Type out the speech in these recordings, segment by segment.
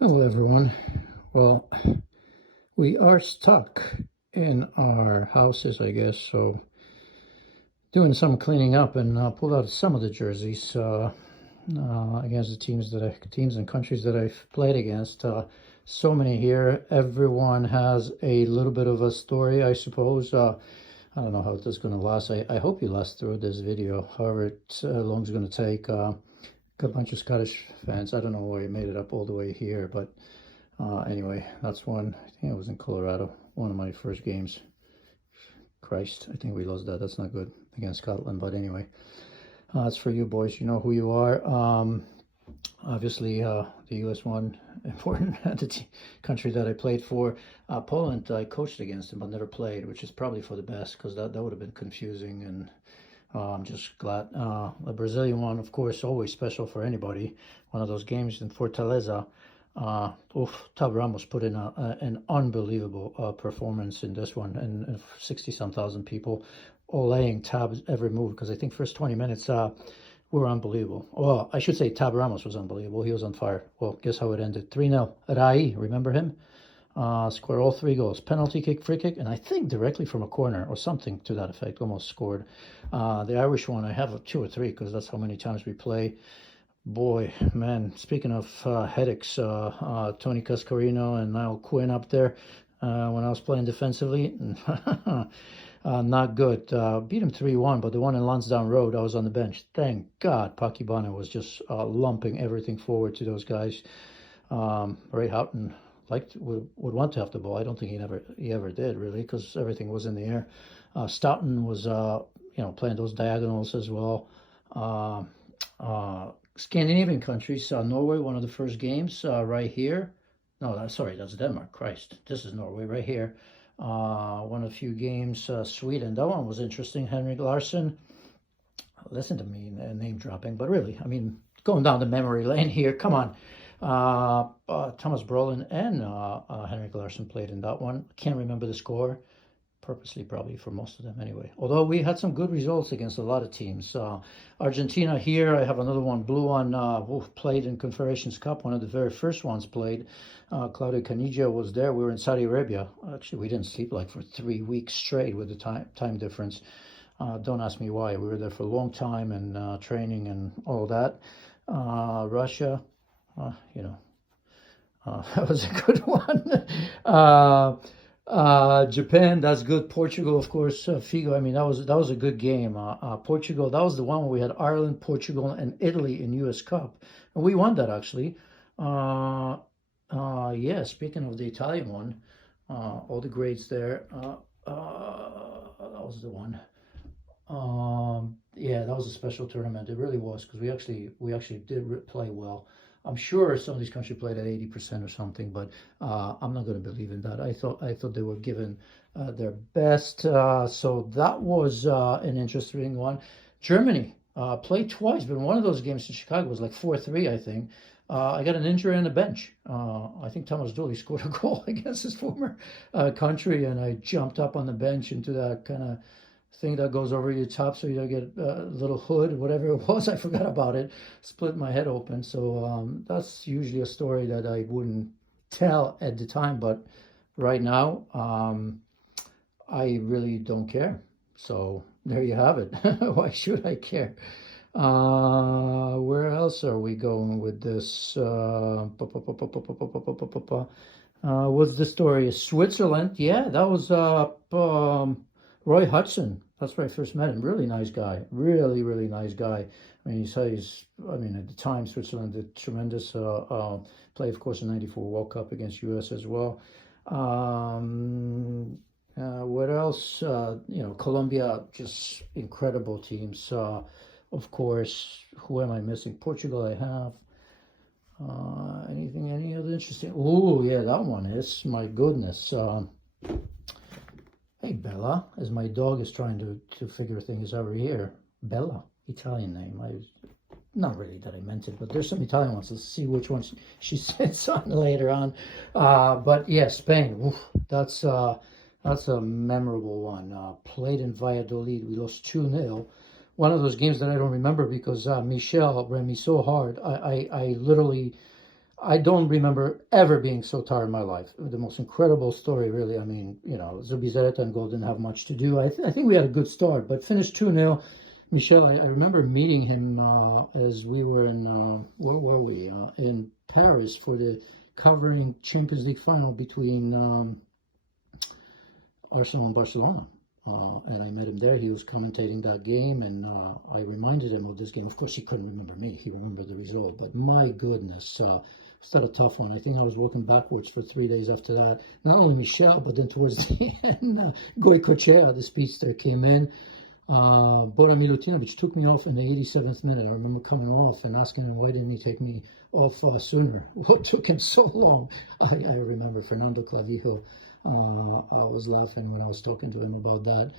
Hello, everyone. Well, we are stuck in our houses, I guess, so doing some cleaning up and pulled out some of the jerseys against the teams and countries that I've played against. So many here. Everyone has a little bit of a story, I suppose. I don't know how this is going to last. I hope you last through this video, however long it's going to take. Got a bunch of Scottish fans. I don't know why I made it up all the way here, but anyway, that's one. I think it was in Colorado, one of my first games. Christ, I think we lost that. That's not good against Scotland. But anyway, that's for you boys. You know who you are. Obviously, the U.S. one, important country that I played for. Poland, I coached against them, but never played, which is probably for the best because that would have been confusing. And I'm just glad. The Brazilian one, of course, always special for anybody. One of those games in Fortaleza. Tab Ramos put in an unbelievable performance in this one, and 60-some thousand people all laying tabs every move, because I think first 20 minutes were unbelievable. Well, I should say Tab Ramos was unbelievable. He was on fire. Well, guess how it ended? 3-0. Rai, remember him? Scored all 3 goals. Penalty kick, free kick, and I think directly from a corner or something to that effect, almost scored. The Irish one, I have 2 or 3 because that's how many times we play. Boy, man, speaking of headaches, Tony Cascarino and Niall Quinn up there when I was playing defensively, not good. Beat him 3-1, but the one in Lansdowne Road, I was on the bench. Thank God Pakibana was just lumping everything forward to those guys. Ray Houghton would want to have the ball. I don't think he ever did, really, because everything was in the air. Stoughton was, playing those diagonals as well. Scandinavian countries, Norway, one of the first games right here. No, sorry, that's Denmark. Christ, this is Norway right here. One of a few games, Sweden. That one was interesting. Henrik Larsson. Listen to me, name dropping, but really, I mean, going down the memory lane here. Come on. Thomas Brolin and Henrik Larsson played in that one. Can't remember the score. Purposely, probably, for most of them anyway. Although we had some good results against a lot of teams. Argentina here, I have another one, blue one, played in Confederations Cup, one of the very first ones played. Claudio Caniggia was there. We were in Saudi Arabia. Actually, we didn't sleep like for 3 weeks straight with the time difference. Don't ask me why. We were there for a long time and training and all that. Russia, that was a good one. Japan, that's good. Portugal, of course, Figo. I mean, that was a good game. Portugal, that was the one where we had Ireland, Portugal, and Italy in U.S. Cup, and we won that actually. Yeah. Speaking of the Italian one, all the grades there. That was the one. Yeah, that was a special tournament. It really was, because we actually did play well. I'm sure some of these countries played at 80% or something, but I'm not going to believe in that. I thought they were given their best. So that was an interesting one. Germany played twice, but one of those games in Chicago was like 4-3, I think. I got an injury on the bench. I think Thomas Dooley scored a goal against his former country, and I jumped up on the bench into that kind of thing that goes over your top so you don't get a little hood, whatever it was. I forgot about it. Split my head open. So that's usually a story that I wouldn't tell at the time, but right now I really don't care. So there you have it. Why should I care? Where else are we going with this? What's the story? Switzerland. Yeah, that was Roy Hudson. That's where I first met him. Really nice guy. Really, really nice guy. I mean, at the time, Switzerland did tremendous play, of course, in '94 World Cup against US as well. What else? Colombia, just incredible teams. Of course, who am I missing? Portugal, I have. Any other interesting? Oh, yeah, that one is. My goodness. Hey, Bella, as my dog is trying to figure things over here. Bella, Italian name. Not really that I meant it, but there's some Italian ones. Let's see which ones she sits on later on. But yeah, Spain. Oof, that's a memorable one. Played in Valladolid. We lost 2-0. One of those games that I don't remember because Michel ran me so hard. I literally I don't remember ever being so tired in my life. The most incredible story, really. I mean, you know, Zubizarreta and Gold didn't have much to do. I think we had a good start, but finished 2-0. Michel, I remember meeting him as we were in, where were we? In Paris for the covering Champions League final between Arsenal and Barcelona. And I met him there. He was commentating that game, and I reminded him of this game. Of course, he couldn't remember me. He remembered the result. But my goodness, was that a tough one? I think I was working backwards for 3 days after that. Not only Michel, but then towards the end, Goycochea, the speedster, came in. Bora Milutinovic took me off in the 87th minute. I remember coming off and asking him, why didn't he take me off sooner? What took him so long? I remember Fernando Clavijo. I was laughing when I was talking to him about that.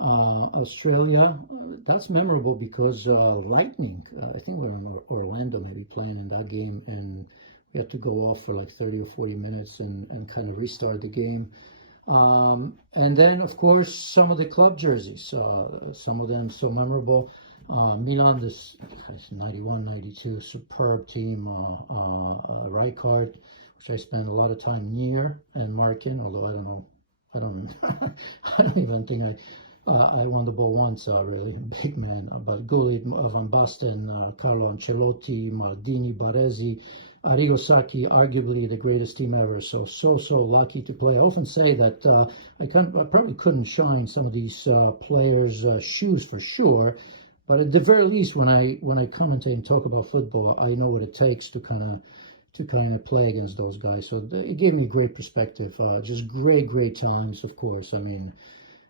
Australia, that's memorable because Lightning, I think we were in Orlando maybe playing in that game, and we had to go off for like 30 or 40 minutes and kind of restart the game. And then, of course, some of the club jerseys, some of them so memorable. Milan, this 91, 92, superb team. Rijkaard, which I spent a lot of time near and marking, although I don't know, I don't even think I won the ball once, really, big man. But Gullit, Van Basten, Carlo Ancelotti, Maldini, Baresi, Arrigo Sacchi, arguably the greatest team ever. So lucky to play. I often say that I probably couldn't shine some of these players' shoes for sure, but at the very least, when I commentate and talk about football, I know what it takes to kind of play against those guys. So it gave me great perspective. Just great times, of course. I mean,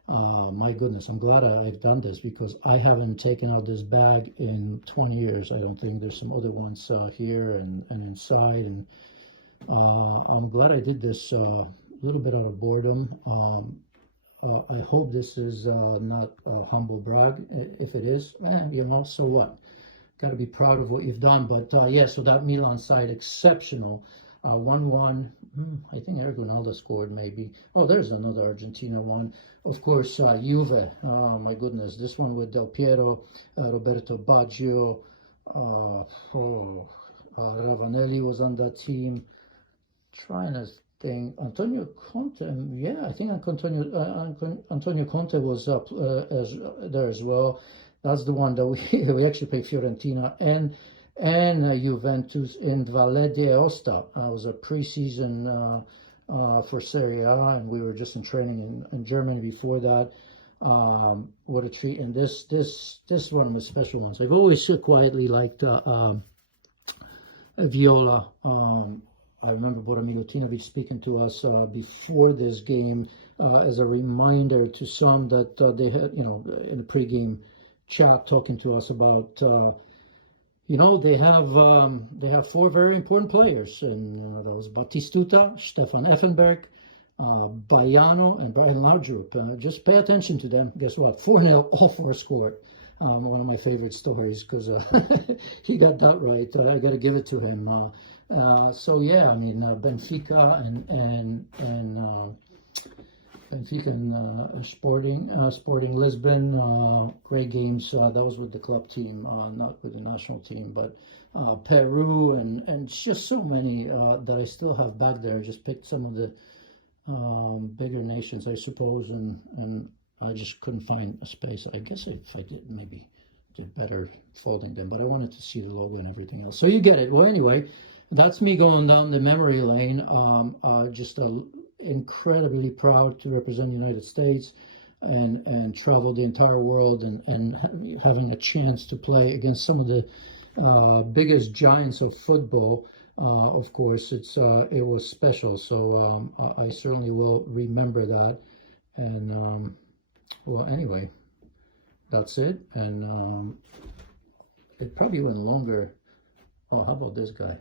my goodness, I'm glad I've done this because I haven't taken out this bag in 20 years. I don't think. There's some other ones here and inside. And I'm glad I did this a little bit out of boredom. I hope this is not a humble brag. If it is, you know, so what? Got to be proud of what you've done. But yeah, so that Milan side, exceptional. 1-1. I think Eric Ronaldo scored maybe. Oh, there's another Argentina one. Of course, Juve. Oh, my goodness. This one with Del Piero, Roberto Baggio. Ravanelli was on that team. Trying to think. Antonio Conte. Yeah, I think Antonio Conte was there as well. That's the one that we actually played Fiorentina and Juventus in Valle d'Aosta. It was a preseason for Serie A, and we were just in training in Germany before that. What a treat! And this one was special ones. I've always quietly liked Viola. I remember Bora Milutinovic speaking to us before this game as a reminder to some that they had, you know, in a pregame chat talking to us about, you know, they have four very important players, and that was Batistuta, Stefan Effenberg, Baiano, and Brian Laudrup. Just pay attention to them. Guess what? 4-0, all four scored. One of my favorite stories because he got that right. I got to give it to him. So yeah, I mean Benfica and Benfica and Sporting Lisbon, great games. That was with the club team, not with the national team, but Peru and just so many that I still have back there. Just picked some of the bigger nations, I suppose, and I just couldn't find a space. I guess if I did, maybe did better folding them, but I wanted to see the logo and everything else. So you get it. Well, anyway, that's me going down the memory lane. Just incredibly proud to represent the United States and travel the entire world and having a chance to play against some of the biggest giants of football. Of course, it was special. So I certainly will remember that. And well, anyway, that's it. And it probably went longer. Oh, how about this guy?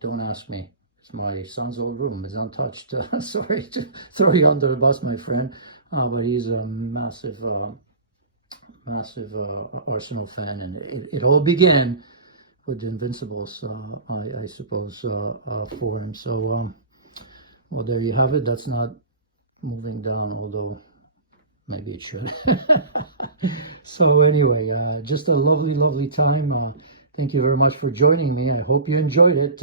Don't ask me. It's my son's old room. It's untouched. Sorry to throw you under the bus, my friend. But he's a massive Arsenal fan. And it all began with the Invincibles, I suppose, for him. So, well, there you have it. That's not moving down, although maybe it should. So anyway, just a lovely time. Thank you very much for joining me. I hope you enjoyed it.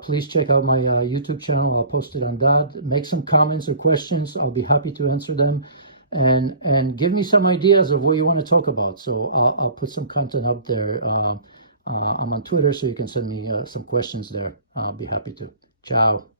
Please check out my YouTube channel. I'll post it on that. Make some comments or questions. I'll be happy to answer them. And give me some ideas of what you want to talk about. So I'll put some content up there. I'm on Twitter, so you can send me some questions there. I'll be happy to. Ciao.